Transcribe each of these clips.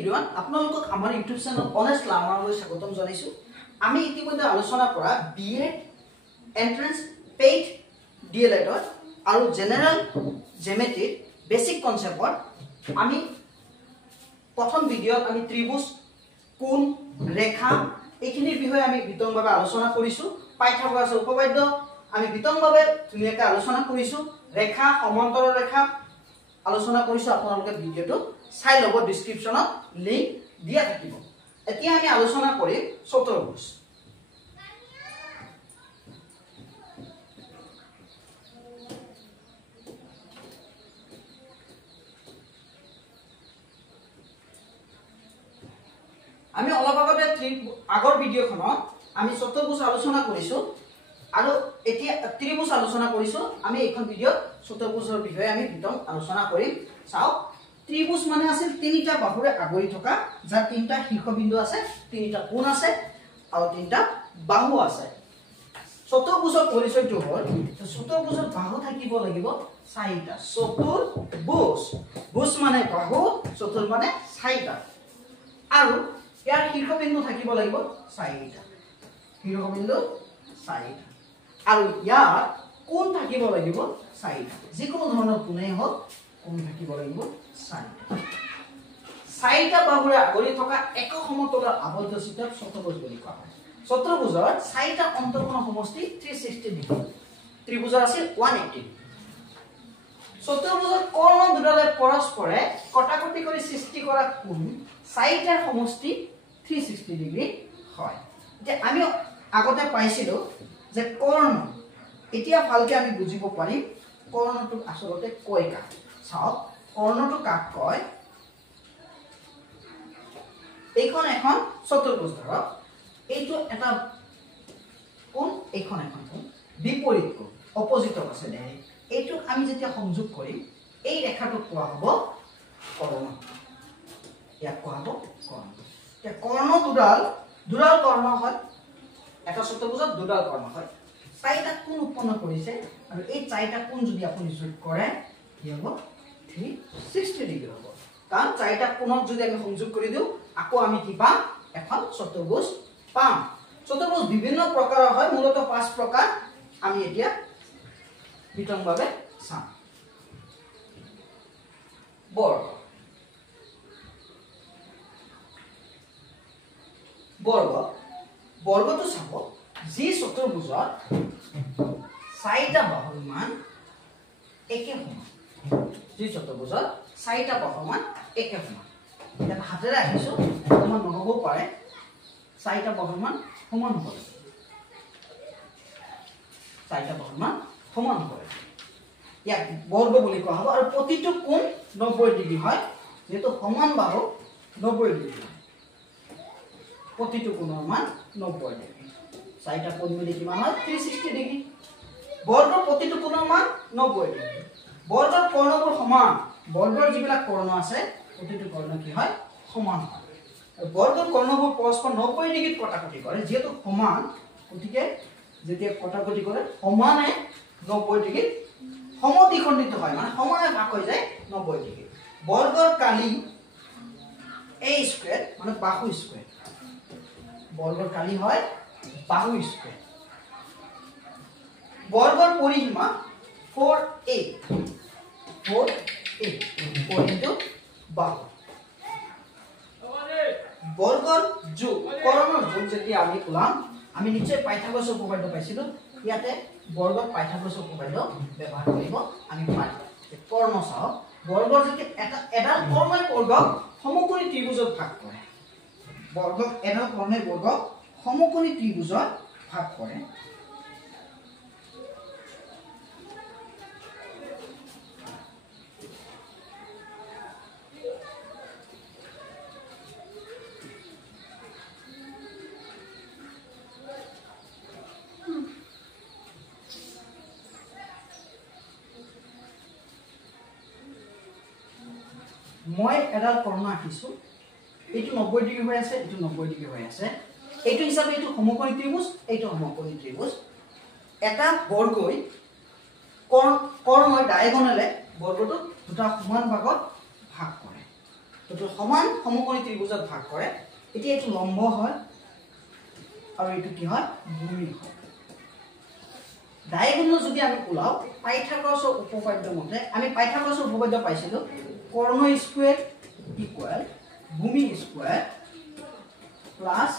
Everyone আপোনালোকক আমাৰ YouTube channel honest লাৰ্ণাৰলৈ স্বাগতম জনাইছো। আমি ইতিমধ্যে আলোচনা কৰা বিএ এন্ট্ৰেন্স পেইড ডিএলএড আৰু জেনাৰেল জ্যামিতিৰ বেসিক কনসেপ্টত আমি প্ৰথম ভিডিঅ'ত আমি ত্ৰিভুজ কোণ ৰেখা এইখিনিৰ বিষয়ে আমি বিতংভাৱে আলোচনা কৰিছো। পাইথাগোৰাছৰ উপপাদ্য আমি বিতংভাৱে ধুনীয়াকৈ আলোচনা কৰিছো। ৰেখা সমান্তৰাল ৰেখা আলোচনা কৰিছো। আপোনালোকে ভিডিঅ'টো চাই লব, ডেসক্ৰিপচনত লিংক দিয়া থাকিব। এতিয়া আমি আলোচনা কৰিম চতুৰ্ভুজ। আমি অলপ আগতে আগৰ ভিডিঅ'খনত আমি চতুৰ্ভুজ আলোচনা কৰিছো আৰু এতিয়া ত্ৰিভুজ আলোচনা কৰিছো। আমি এইখন ভিডিঅ'ত চতুৰ্ভুজৰ বিষয়ে আমি বিতং আলোচনা কৰিম। চাওক, ত্ৰিভুজ মানে আছিল তিনিটা বাহুৰে আগুৰি থকা, যাৰ তিনিটা শীৰ্ষবিন্দু আছে, তিনিটা কোণ আছে আৰু তিনিটা বাহু আছে। চতুৰ্ভুজৰ পৰিচয়টো হ'ল চতুৰ্ভুজৰ বাহু থাকিব লাগিব চাৰিটা। চতুৰ্ভুজ, ভুজ মানে বাহু, চতুৰ মানে চাৰিটা, আৰু ইয়াৰ শীৰ্ষবিন্দু থাকিব লাগিব চাৰিটা। শীৰ্ষবিন্দু চাৰিটা আৰু ইয়াৰ কোণ থাকিব লাগিব চাৰিটা। যিকোনো ধৰণৰ কোণেই হওক, কোণ থাকিব লাগিব চাৰিটা। চাৰিটা বাহুৰে আগুৰি থকা এক সমতলৰ আবদ্ধ চিত্ৰক চতুৰ্ভুজ বুলি কোৱা হয়। চতুৰ্ভুজৰ চাৰিটা অন্তঃকোণৰ সমষ্টি 360 ডিগ্ৰী। ত্ৰিভুজৰ আছিল 180। চতুৰ্ভুজৰ কৰ্ণ দুডালে পৰস্পৰে কটাকটি কৰি সৃষ্টি কৰা কোণ চাৰিটাৰ সমষ্টি 360 ডিগ্ৰী হয়। এতিয়া আমি আগতে পাইছিলো যে কৰ্ণ, এতিয়া ভালকে আমি বুজিব পাৰিম কৰ্ণটো আচলতে কয় কাক। চাওক, কৰ্ণটো কাক কয়? এইখন এখন চতুৰ্ভুজ ধৰক, এইটো এটা কোণ, এইখন এখন কোণ, বিপৰীত কোণ, অপজিটত আছে ডাইৰেক্ট। এইটোক আমি যেতিয়া সংযোগ কৰিম, এই ৰেখাটোক কোৱা হ'ব কৰ্ণ। ইয়াক কোৱা হ'ব কৰ্ণ। এতিয়া কৰ্ণ দুডাল কৰ্ণ হয়। এটা চতুৰ্ভুজত দুডাল কৰ্ণ হয়। চাৰিটা কোণ উৎপন্ন কৰিছে আৰু এই চাৰিটা কোণ যদি আপুনি যোগ কৰে কি হ'ব? 360 ডিগ্ৰী হ'ব। কাৰণ চাৰিটা কোণক যদি আমি সংযোগ কৰি দিওঁ, আকৌ আমি কি পাম? এখন চতুৰ্ভুজ পাম। চতুৰ্ভুজ বিভিন্ন প্ৰকাৰৰ হয়, মূলতঃ 5 প্ৰকাৰ। আমি এতিয়া বিতংভাৱে চাম। বৰ্গ, বৰ্গটো চাব, যি চতুৰ্ভুজত চাৰিটা বাহুৰ মান একে সমান। যি চতুৰ্ভুজত চাৰিটা বাহুৰ মান একে সমান। ইয়াত হাতেৰে আহিছো, সমান নহ'বও পাৰে, চাৰিটা বাহুৰ মান সমান হ'ব লাগে। চাৰিটা বাহুৰ মান সমান হ'ব লাগে, ইয়াক বৰ্গ বুলি কোৱা হ'ব। আৰু প্ৰতিটো কোণ 90 ডিগ্ৰী হয়, যিহেতু সমান বাহু 90 ডিগ্ৰী হয়। প্ৰতিটো কোণৰ মান 90 ডিগ্ৰী। চাৰিটা কোণ মিলি কিমান হয়? 360 ডিগ্ৰী। বৰ্গৰ প্ৰতিটো কোণৰ মান 90 ডিগ্ৰী। বৰ্গৰ কৰ্ণবোৰ সমান। বৰ্গৰ যিবিলাক কৰ্ণ আছে, প্ৰতিটো কৰ্ণ কি হয়? সমান হয়। বৰ্গৰ কৰ্ণবোৰ পৰস্পৰ 90 ডিগ্ৰীত কটাকটি কৰে, যিহেতু সমান, গতিকে যেতিয়া কটাকটি কৰে সমানে 90 ডিগ্ৰীত সমদ্বিখণ্ডিত হয়, মানে সমানে ভাগ হৈ যায় 90 ডিগ্ৰী। বৰ্গৰ কালি এ স্কয়াৰ মানে বাহু স্কয়াৰ। বৰ্গৰ কালি হয় বাহু স্কয়াৰ। বৰ্গৰ পৰিসীমা 4a 4 বাহু। বৰ্গৰ যোগ, কৰ্ণৰ যোগ যেতিয়া আমি ওলাম, আমি নিশ্চয় পাইথাগোৰাছৰ উপপাদ্য পাইছিলো। ইয়াতে বৰ্গত পাইথাগোৰাছৰ উপপাদ্য ব্যৱহাৰ কৰিব আমি পাৰিম। কৰ্ণ চাওক, বৰ্গৰ যেতিয়া এডাল কৰ্ণই বৰ্গক সমকোণী ত্ৰিভুজত ভাগ কৰে। বৰ্গক এডাল কৰ্ণই বৰ্গক সমকোণী ত্ৰিভুজত ভাগ কৰে। মই এডাল কৰ্ণ আঁকিছো, এইটো 90 ডিগ্ৰী হৈ আছে, এইটো 90 ডিগ্ৰী হৈ আছে। এইটো হিচাপে এইটো সমকোণী ত্ৰিভুজ, এইটো সমকোণী ত্ৰিভুজ। এটা বৰ্গই কৰ্ণই ডায়াগোনালে বৰ্গটো দুটা সমান ভাগত ভাগ কৰে। এইটো সমান সমকোণী ত্ৰিভুজত ভাগ কৰে এতিয়া এইটো লম্ব হয় আৰু এইটো কি হয় ভূমি হয় ডায়াগোনাল যদি আমি ওলাও পাইথাগোৰাছৰ উপপাদ্য মতে আমি পাইথাগোৰাছৰ উপপাদ্য পাইছিলো কৰ্ণ স্কয়াৰ ইকুয়াল ভূমি স্কয়াৰ প্লাস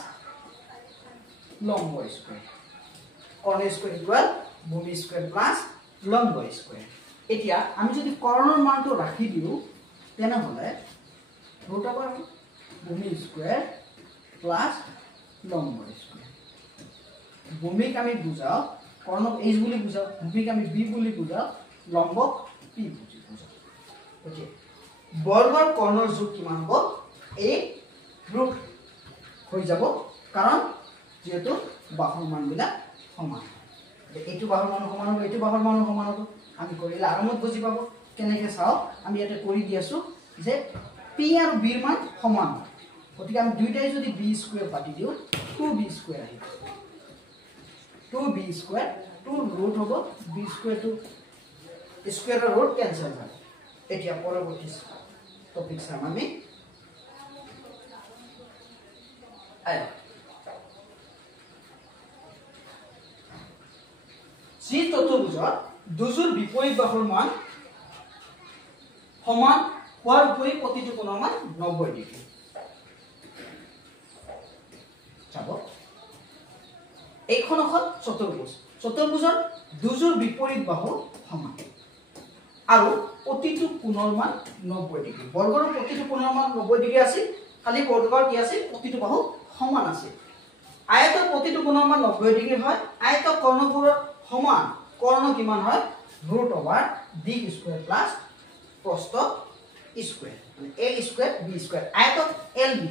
লম্ব স্কয়াৰ কৰ্ণ স্কয়াৰ ইকুয়াল ভূমি স্কয়াৰ প্লাস লম্ব স্কয়াৰ এতিয়া আমি যদি কৰ্ণৰ মানটো ৰাখি দিও তেনেহলে √, ভূমি স্কয়াৰ প্লাস লম্ব স্কয়াৰ ভূমিক আমি বুজাও কৰ্ণক h বুলি বুজাও ভূমিক আমি b বুলি বুজাও লম্বক p বুলি বুজাও ওকে বৰ্গৰ কৰ্ণৰ যোগ কিমান হ'ব a √, হৈ যাব কাৰণ যেহেতু বাহুৰ মানবিলাক সমান এইটো বাহুৰ মান সমান হ'ব এইটো বাহুৰ মান সমান হ'ব আমি কৰিলে আৰামত বুজি পাব কেনেকৈ চাও আমি ইয়াতে কৰি দি আছো যে p আৰু b ৰ মান সমান গতিকে আমি দুইটাই যদি b স্কয়াৰ পাতি দিও 2b স্কয়াৰ আহিব 2b স্কয়াৰ 2 √, হ'ব b স্কয়াৰ টু স্কয়াৰৰ ৰুট কেনসেল হয় এতিয়া পৰৱৰ্তী টপিক চাম আমি আয় যি চতুৰ্ভুজৰ দুজোৰ বিপৰীত বাহুৰ মান সমান হোৱাৰ উপৰি প্ৰতিটো কোণৰ মান 90 ডিগ্ৰী চাব এইখন হ'ল চতুৰ্ভুজৰ দুজোৰ বিপৰীত বাহু সমান আৰু প্ৰতিটো কোণৰ মান 90 ডিগ্ৰী বৰ্গৰ প্ৰতিটো কোণৰ মান 90 ডিগ্ৰী আছিল খালি বৰ্গৰ কি আছিল প্ৰতিটো বাহু সমান আছিল আয়তৰ প্ৰতিটো কোণৰ মান 90 ডিগ্ৰী হয় আয়তৰ কৰ্ণবোৰৰ সমান কৰ্ণ কিমান হয় √, দিক স্কয়াৰ প্লাস প্ৰস্থ স্কয়াৰ মানে a স্কয়াৰ b স্কয়াৰ আয়তক lb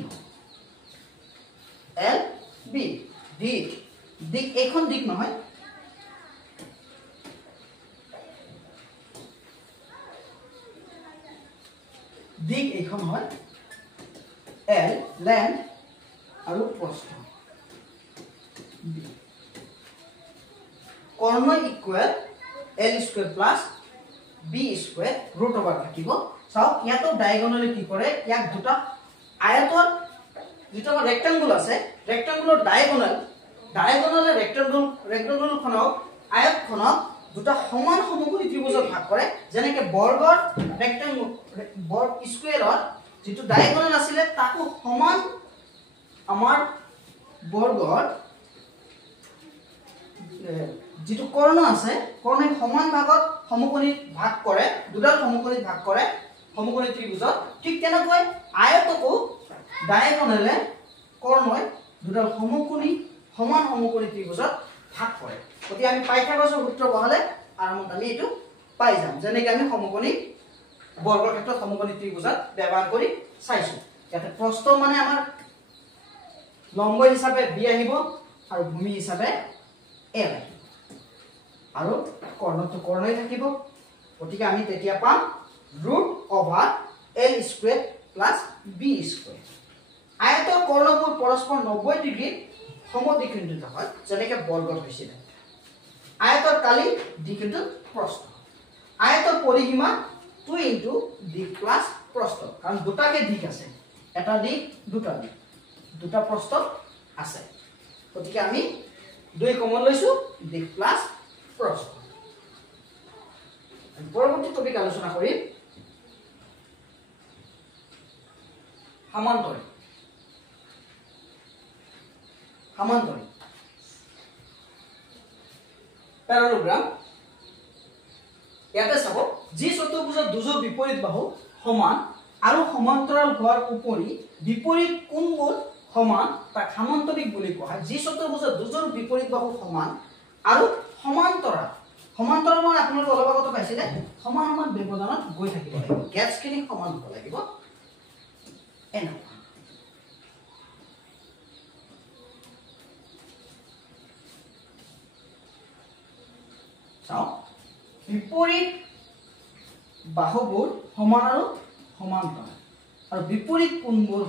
দিক এখন দিক নহয় দিক এখন হয় l লেন্থ আৰু প্ৰস্থ b কৰ্ণ equal l square plus b square √, থাকিব চাও ইয়াতো ডায়াগোনালি কি কৰে ইয়াক দুটা আয়তৰ যেটা ৰেক্টেংগুল আছে ৰেক্টেংগুলৰ ডায়াগোনালে ৰেক্টেংগুল খনক আয়ত খনক দুটা সমান সমকোণী ত্ৰিভুজত ভাগ কৰে যেনেকৈ বৰ্গৰ ৰেক্টেংগুল বৰ্গ স্কয়াৰৰ যেটো ডায়াগোনাল আছিল তাকো সমান আমাৰ বৰ্গৰ যেটো কৰ্ণ আছে কৰ্ণে সমান ভাগত সমকোণী ভাগ কৰে দুডাল সমকোণী ভাগ কৰে সমকোণী ত্ৰিভুজত ঠিক তেনেকৈ আয়তকো ডায়াগোনালে কৰ্ণই দুডাল সমকোণী সমান সমকোণী ত্ৰিভুজত ভাগ কৰে গতি আমি পাইথাগোৰাছৰ সূত্ৰ বহালে আৰম্ভত আমি এটো পাই যাম যেনেকৈ আমি সমকোণী বৰ্গৰ ক্ষেত্ৰত সমকোণী ত্ৰিভুজত ব্যৱহাৰ কৰি চাইছো ইয়াতে প্ৰস্থ মানে আমাৰ লম্ব হিচাপে b আহিব আৰু ভূমি হিচাপে a আহিব আৰু কৰ্ণটো কৰ্ণই থাকিব গতিকে আমি তেতিয়া পাম √, l square plus b square আয়তৰ কৰ্ণবোৰ পৰস্পৰ 90 ডিগ্ৰী সমদ্বিখণ্ডিত হয় যেনেকৈ বৰ্গত হৈছিল আয়তৰ কালি দ্বিখণ্ডিত প্ৰস্থ আয়তৰ পৰিসীমা 2 দিক প্লাস প্ৰস্থ কাৰণ দুটাকে দিক আছে এটা দিক দুটা প্ৰস্থ আছে গতিকে আমি দুই কমন লৈছো দিক প্লাস প্ৰস্থ পৰৱৰ্তী টপিক আলোচনা কৰিম সমান্তৰিক প্যাৰালোগ্ৰাম ইয়াতে চাব যি চতুৰ্ভুজৰ দুজোৰ বিপৰীত বাহু সমান আৰু সমান্তৰাল হোৱাৰ উপৰি বিপৰীত কোণবোৰ সমান তাক সমান্তৰিক বুলি কোৱা হয় যি চতুৰ্ভুজৰ দুজোৰ বিপৰীত বাহু সমান আৰু সমান্তৰাল মানে আপোনালোকে অলপ আগতে পাইছিলে সমান ব্যৱধানত গৈ থাকিব লাগিব গেপছখিনি সমান হ'ব লাগিব এনে চাও বিপৰীত বাহুবোৰ সমান আৰু সমান্তৰাল আৰু বিপৰীত কোণবোৰ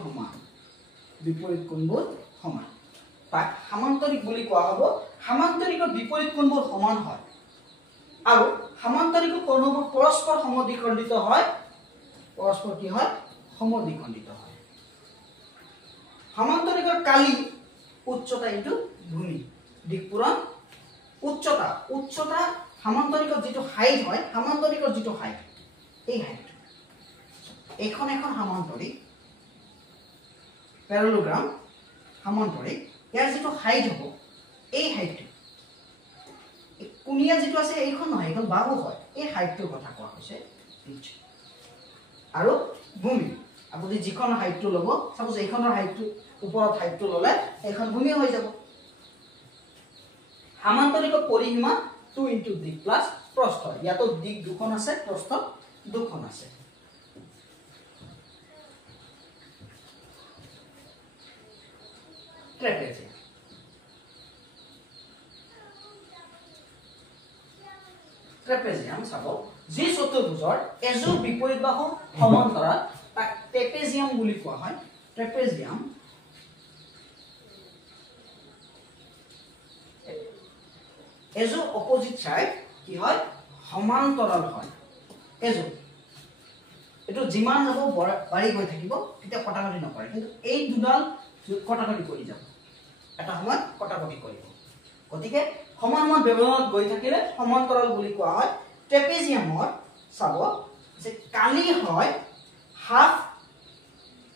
সমান তাক সমান্তৰিক বুলি কোৱা হ'ব সমান্তৰিকৰ বিপৰীত কোণবোৰ সমান হয় আৰু সমান্তৰিক কোণবোৰ পৰস্পৰ সমদ্বিখণ্ডিত হয় পৰস্পৰ কি হয় সমদ্বিখণ্ডিত হয় সমান্তৰিকৰ কালি উচ্চতা ইনটু ভূমি দিকপূৰণ উচ্চতা সমান্তৰিকৰ যেটো হাইট হয় সমান্তৰিকৰ যেটো হাইট এই হাইট এখন সমান্তৰিক প্যাৰালোগ্ৰাম সমান্তৰিক ইয়াৰ যেটো হাইট হ'ব এই হাইট কোণীয়া যেটো আছে এইখন নহয় এইখন বাহু হয় এই হাইটটোৰ কথা কোৱা হৈছে আৰু ভূমি আপুনি যিখন হাইটটো ল'ব সাপোজ এইখনৰ হাইটটো ওপৰত হাইটটো ল'লে এইখন ভূমি হৈ যাব সমান্তৰিকৰ পৰিসীমা 2 ইনটু দিক প্লাস প্ৰস্থ ইয়াতো দিক দুখন আছে প্ৰস্থ দুখন আছে ট্ৰেপেজিয়াম চাব যি চতুৰ্ভুজৰ এজোৰ বিপৰীত বাহু সমান্তৰাল তাক ট্ৰেপেজিয়াম বুলি কোৱা হয় ট্ৰেপেজিয়াম এজোৰ অপোজিট সাইড কি হয় সমান্তৰাল হয় এজোৰ এটো যিমান যাব বাঢ়ি গৈ থাকিব তেতিয়া কটাকটি নকৰে কিন্তু এই দুডাল কটাকটি কৰি যাব এটা সময় কটাকটি কৰিব গতিকে সমান ব্যৱধানত গৈ থাকিলে সমান্তৰাল বুলি কোৱা হয় ট্ৰেপেজিয়ামৰ চাব যে কালি হয় হাফ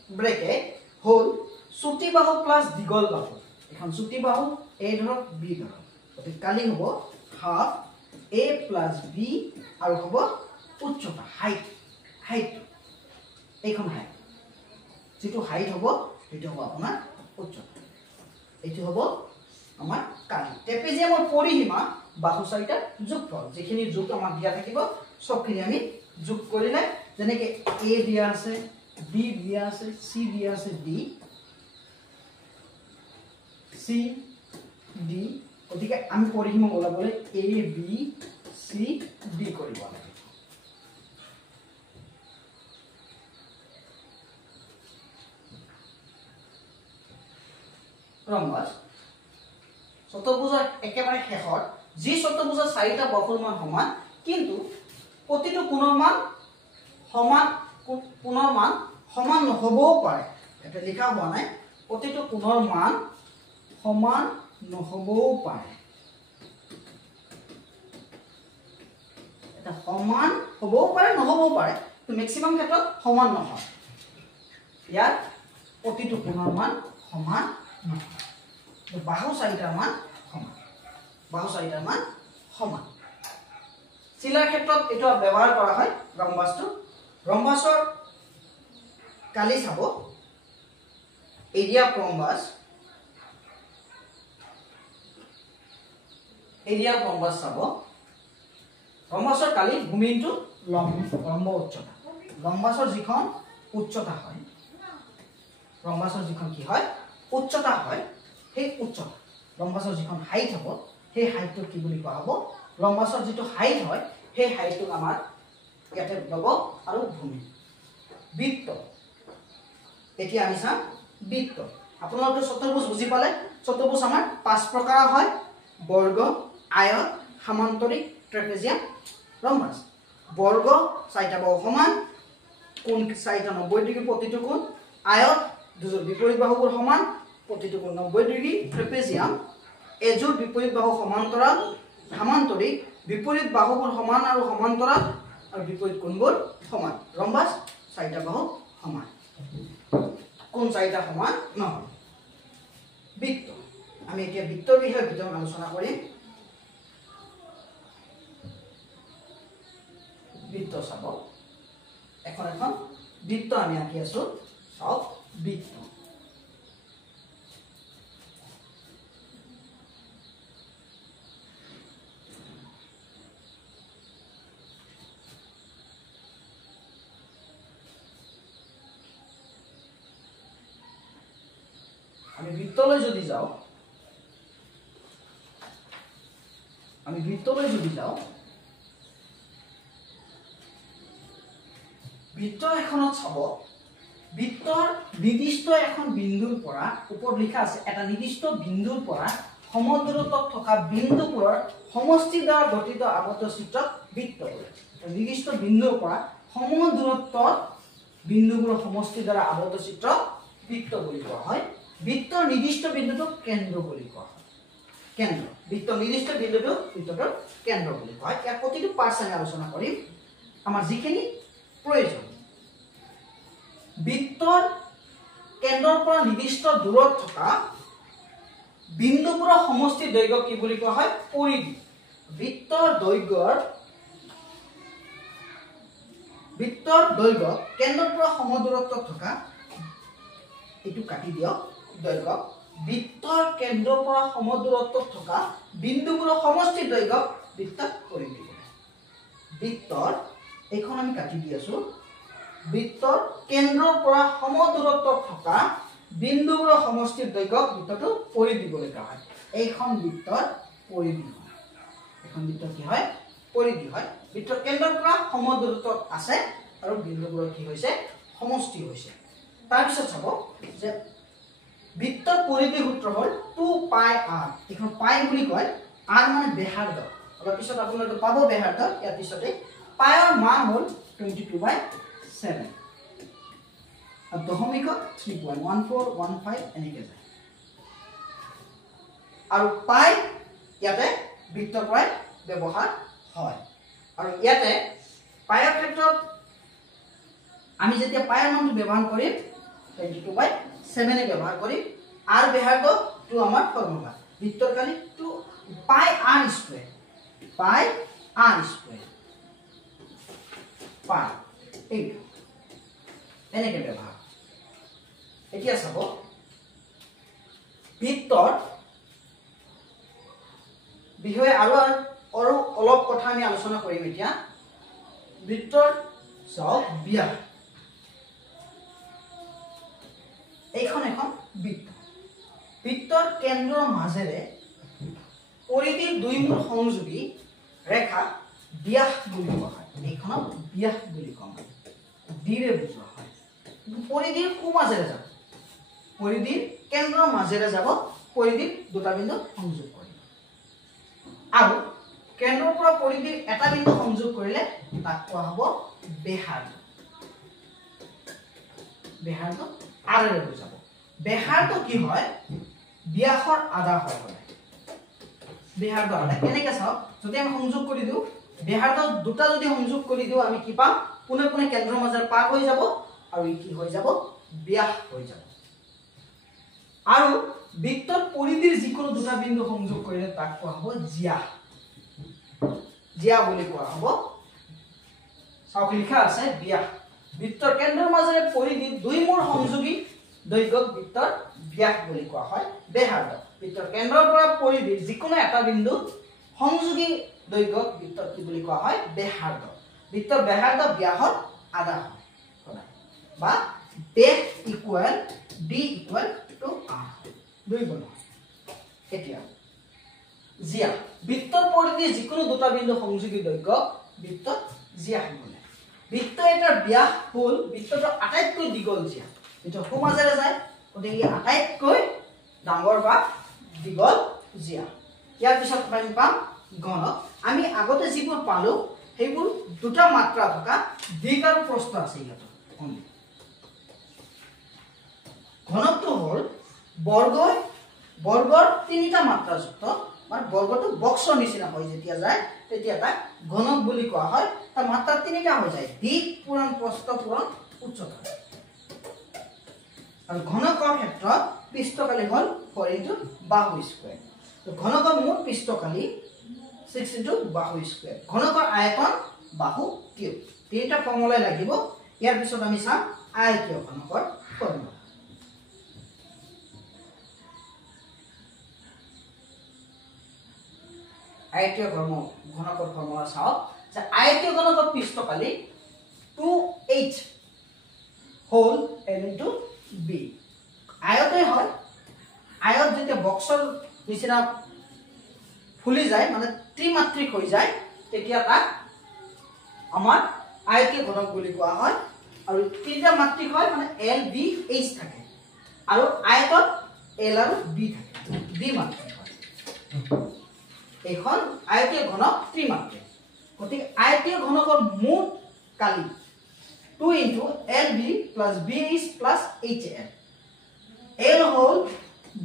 ব্ৰেকেট হোল চুটি বাহু প্লাস দীঘল বাহু এখন চুটি বাহু এ ধৰক বি ধৰক গতিকে কালি হ'ব হাফ এ প্লাস বি আৰু হ'ব উচ্চতা হাইট এইখন হাইট যেটো হাইট হ'ব এটো হ'ব আপোনাৰ উচ্চতা এটো হ'ব আমাৰ কালি ট্ৰেপেজিয়ামৰ পৰিসীমা বাহু চাৰিটা যোগফল যেখিনি যোগ আমাৰ দিয়া থাকিব সবখিনি আমি যোগ কৰিলে যেনেকৈ এ দিয়া আছে বি দিয়া আছে সি দিয়া আছে ডি সি ডি গতিকে আমি পৰিসীমা ওলাবলৈ এ বি সি ডি কৰিব লাগে ৰম্বাস চতুৰ্ভুজৰ একেবাৰে শেষত যি চতুৰ্ভুজৰ চাৰিটা বাহুৰ মান সমান কিন্তু প্ৰতিটো কোণৰ মান সমান নহবও পাৰে এটা লিখা হোৱা নাই প্ৰতিটো কোণৰ মান সমান নহবও পাৰে এটা সমান হ'বও পাৰে নহবও পাৰে তো ম্যাক্সিমাম ক্ষেত্ৰত সমান নহয় ইয়াৰ প্ৰতিটো কোণৰ মান সমান নহয় বাহু চাৰিটাৰ মান সমান চিলাৰ ক্ষেত্ৰত এটা ব্যৱহাৰ কৰা হয় ৰম্বাসৰ কালি চাব এৰিয়া ৰম্বাস চাব ৰম্বাসৰ কালি ভূমি ইনটু লম্ব উচ্চতা ৰম্বাসৰ যিখন উচ্চতা হয় ৰম্বাসৰ যিখন কি হয় উচ্চতা হয় সেই উচ্চতা ৰম্বাসৰ যিখন হাইট হ'ব সেই হাইটটো কি বুলি কোৱা হ'ব ৰম্বাসৰ যেটো হাইট হয় সেই হাইটটো আমাৰ ইয়াতে ল'ব আৰু ভূমি বৃত্ত এতিয়া আমি চাম বৃত্ত আপোনালোকে চতুৰ্ভুজ বুজি পালে চতুৰ্ভুজ আমাৰ 5 প্ৰকাৰ হয় বৰ্গ আয়ত সমান্তৰিক ট্ৰেপেজিয়াম ৰম্বাস বৰ্গ চাৰিটা বাহু সমান কোণ চাৰিটা 90 ডিগ্ৰী প্ৰতিটো কোণ আয়ত দুজোৰ বিপৰীত বাহুবোৰ সমান প্ৰতিটো কোণ 90 ডিগ্ৰী ট্ৰেপেজিয়াম এজোৰ বিপৰীত বাহু সমান্তৰাল সমান্তৰিক বিপৰীত বাহুবোৰ সমান আৰু সমান্তৰাল আৰু বিপৰীত কোণবোৰ সমান ৰম্বাস চাৰিটা বাহু সমান কোণ চাৰিটা সমান নহয় বৃত্ত আমি এতিয়া বৃত্তৰ বিষয়ে বিতং আলোচনা কৰিম বৃত্ত চাব এখন বৃত্ত আমি আঁকি আছো চাওক বৃত্ত আমি বৃত্তলৈ যদি যাও বৃত্ত এখনত চাব বৃত্তৰ নিৰ্দিষ্ট এখন বিন্দুৰ পৰা ওপৰত লিখা আছে এটা নিৰ্দিষ্ট বিন্দুৰ পৰা সমদূৰত্বত থকা বিন্দুবোৰৰ সমষ্টি দ্বাৰা গঠিত আবদ্ধ চিত্ৰক বৃত্ত বোলে নিৰ্দিষ্ট বিন্দুৰ পৰা সমদূৰত্বত বিন্দুবোৰৰ সমষ্টিৰ দ্বাৰা আবদ্ধ চিত্ৰ বৃত্ত বুলি কোৱা হয় বৃত্তৰ নিৰ্দিষ্ট বিন্দুটোক কেন্দ্ৰ বুলি কোৱা হয় কেন্দ্ৰ বৃত্তৰ নিৰ্দিষ্ট বিন্দুটোক বৃত্তৰ কেন্দ্ৰ বুলি কোৱা হয় ইয়াৰ প্ৰতিটো পাৰ্টছ আমি আলোচনা কৰিম আমাৰ যিখিনি প্ৰয়োজন বৃত্তৰ কেন্দ্ৰৰ পৰা নিৰ্দিষ্ট দূৰত থকা বিন্দুবোৰৰ সমষ্টিৰ দৈৰ্ঘ্য কি বুলি কোৱা হয় পৰিধি বৃত্তৰ দৈৰ্ঘ্য কেন্দ্ৰৰ পৰা সমদূৰত্বত থকা এটো কাটি দিয়ক দৈৰ্ঘ্য বৃত্তৰ কেন্দ্ৰৰ পৰা সমদূৰত্বত থকা বিন্দুবোৰৰ সমষ্টিৰ দৈৰ্ঘ্য বৃত্তত পৰিধি বৃত্তৰ এখন আমি কাটি দি আছো বৃত্তৰ কেন্দ্ৰৰ পৰা সমদূৰত্বত থকা বিন্দুবোৰৰ সমষ্টিৰ দৈৰ্ঘ্য বৃত্তটো পৰিধি বুলি কোৱা হয় এইখন বৃত্তৰ পৰিধি হয় এখন বৃত্ত কি হয় পৰিধি হয় বৃত্তৰ কেন্দ্ৰৰ পৰা সমদূৰত্বত আছে আৰু বিন্দুবোৰৰ কি হৈছে সমষ্টি হৈছে তাৰ পিছত চাব যে বৃত্তৰ পৰিধি সূত্ৰ হ'ল 2 পাই r এখন পাই বুলি কয় r মানে ব্যাসাৰ্ধ অলপ পিছত আপোনালোকে পাব ব্যাসাৰ্ধ ইয়াৰ পিছতে পাইৰ মান হ'ল 22/7 আৰু দশমিকত 3.1415 এনেকৈ যায় আৰু পাই ইয়াতে বৃত্তৰ পৰাই ব্যৱহাৰ হয় আৰু ইয়াতে পাইৰ ক্ষেত্ৰত আমি যেতিয়া পাইৰ মানটো ব্যৱহাৰ কৰিম 22/7 এ ব্যৱহাৰ কৰিম r ব্যাসাৰ্ধ টো আমাৰ ফৰ্মুলা বৃত্তৰ কালি 2 পাই r স্কয়াৰ পাই r স্কয়াৰ পাই এইটো এনেকৈ ব্যৱহাৰ এতিয়া চাব বৃত্তৰ বিষয়ে আৰু অলপ কথা আমি আলোচনা কৰিম এতিয়া বৃত্তৰ চাওক ব্যাস এইখন এখন বৃত্ত বৃত্তৰ কেন্দ্ৰৰ মাজেৰে পৰিধিৰ দুই মূল সংযোগী ৰেখা ব্যাস বুলি কোৱা হয় এইখনক ব্যাস বুলি কোৱা হয় ডিৰে বুজোৱা হয় পৰিধিৰ কো মাজেৰে যাব পৰিধিৰ কেন্দ্ৰৰ মাজেৰে যাব পৰিধিৰ দুটা বিন্দু সংযোগ কৰিব আৰু কেন্দ্ৰৰ পৰা পৰিধিৰ এটা বিন্দু সংযোগ কৰিলে তাক কোৱা হ'ব ব্যাসাৰ্ধ ব্যাসাৰ্ধ আৰেৰে বুজাব ব্যাসাৰ্ধ কি হয় ব্যাসৰ আধা হয় ব্যাসাৰ্ধ আধা কেনেকৈ চাওক যদি আমি সংযোগ কৰি দিওঁ ব্যাসাৰ্ধ দুটা যদি সংযোগ কৰি দিওঁ আমি কি পাম পুনে পুনে কেন্দ্ৰৰ মাজেৰে পাৰ হৈ যাব আৰু ই কি হৈ যাব ব্যাস হৈ যাব আৰু বৃত্তৰ পৰিধিৰ যিকোনো দুটা বিন্দু সংযোগ কৰিলে তাক কোৱা হ'ব জিয়া জিয়া বুলি কোৱা হ'ব চাওক লিখা আছে ব্যাস বৃত্তৰ কেন্দ্ৰৰ মাজেৰে পৰিধি দুই মূল সংযোগী দৈৰ্ঘ্যক বৃত্তৰ ব্যাস বুলি কোৱা হয় ব্যাসাৰ্ধ বৃত্তৰ কেন্দ্ৰৰ পৰা পৰিধিৰ যিকোনো এটা বিন্দু সংযোগী দৈৰ্ঘ্যক বৃত্তৰ কি বুলি কোৱা হয় ব্যাসাৰ্ধ বৃত্তৰ ব্যাসাৰ্ধ ব্যাসৰ আধা হয় বা ব্যাস equal d equal to r দুই গুণ এতিয়া জিয়া বৃত্তৰ পৰিধিৰ যিকোনো দুটা বিন্দু সংযোগী দৈৰ্ঘ্য বৃত্তত জিয়া বোলে বৃত্ত এটাৰ ব্যাস হ'ল বৃত্তটোৰ আটাইতকৈ দীঘল জিয়া বৃত্তৰ সোঁমাজেৰে যায় গতিকে আটাইতকৈ ডাঙৰ বা দীঘল জিয়া ইয়াৰ পিছত আমি পাম ঘনক আমি আগতে যিবোৰ পালো সেইবোৰ দুটা মাত্ৰা থকা দিক আৰু প্ৰস্থ আছে ইয়াত ঘনকটো হ'ল বৰ্গৰ তিনিটা মাত্ৰাযুক্ত মানে বৰ্গটো বক্সৰ নিচিনা হয় যেতিয়া যায় তেতিয়া তাক ঘনক বুলি কোৱা হয় তাৰ মাত্ৰা তিনিটা হৈ যায় দিক পূৰণ প্ৰস্থ পূৰণ উচ্চতা আৰু ঘনকৰ ক্ষেত্ৰত পৃষ্ঠকালি হ'ল 4 × বাহু স্কয়াৰ তো ঘনকৰ মুঠ পৃষ্ঠকালি 6 × বাহু স্কয়াৰ ঘনকৰ আয়তন বাহু কিউব তিনিটা ফৰ্মুলা লাগিব ইয়াৰ পিছত আমি চাম আয়তীয় ঘনকৰ ফৰ্মুলা আয়তীয় ঘনকৰ ফৰ্মুলা চাওক যে আয়তীয় ঘনকৰ পৃষ্ঠকালি 2h হোল l * b আয়তে হয় আয়ত যেতিয়া বক্সৰ নিচিনা ফুলি যায় মানে ত্ৰিমাত্ৰিক হৈ যায় তেতিয়া তাক আমাৰ আয়তীয় ঘনক বুলি কোৱা হয় আৰু তিনিটা মাত্ৰিক হয় মানে l b h থাকে আৰু আয়তত l আৰু b থাকে দ্বিমাত্ৰিক হয় এখন আয়তীয় ঘনক ত্ৰিমাত্ৰিক গতিকে আয়তীয় ঘনকৰ মুঠ কালি 2 into LB plus BH plus HL. L whole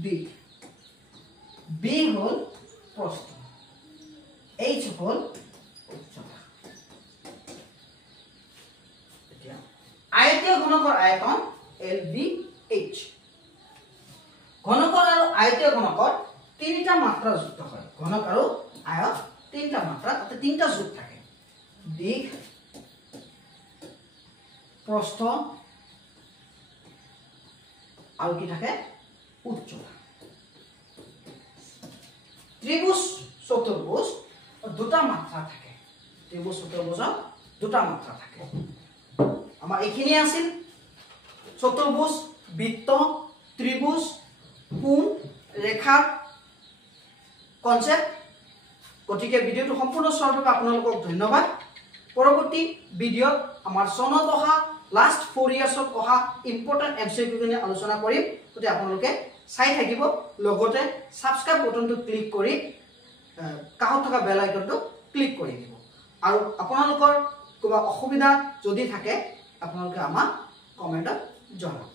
B. B whole প্রস্থ. H whole উচ্চতা. এতিয়া আয়তীয় ঘনকৰ আয়তন LBH. ঘনকৰ আৰু আয়তীয় ঘনকৰ তিনিটা মাত্ৰা যুক্ত হয়. ঘনক আৰু আয়ত তিনিটা মাত্ৰা, তাতে তিনিটা যোগ থাকে. দিক, প্ৰস্থ আৰু কি থাকে উচ্চতা. ত্ৰিভুজ চতুৰ্ভুজ দুটা মাত্ৰা থাকে. ত্ৰিভুজ চতুৰ্ভুজৰ দুটা মাত্ৰা থাকে. আমাৰ এইখিনি আছিল চতুৰ্ভুজ, বৃত্ত, ত্ৰিভুজ, কোণ, ৰেখা কনসেপ্ট. গতিকে ভিডিওটো সম্পূৰ্ণ চোৱাৰ বাবে আপোনালোকক ধন্যবাদ. পৰৱৰ্তী ভিডিঅ'ত আমাৰ চনত অহা লাষ্ট 4 ইয়াৰ্ছত অহা ইম্পৰ্টেণ্ট এমচিকিউ খিনি আলোচনা কৰিম. গতিকে আপোনালোকে চাই থাকিব, লগতে সাবস্ক্ৰাইব বাটনটো ক্লিক কৰি কাষত থকা বেল আইকনটো ক্লিক কৰি দিব. আৰু আপোনালোকৰ কিবা অসুবিধা যদি থাকে আপোনালোকে আমাক কমেণ্টত জনাওক.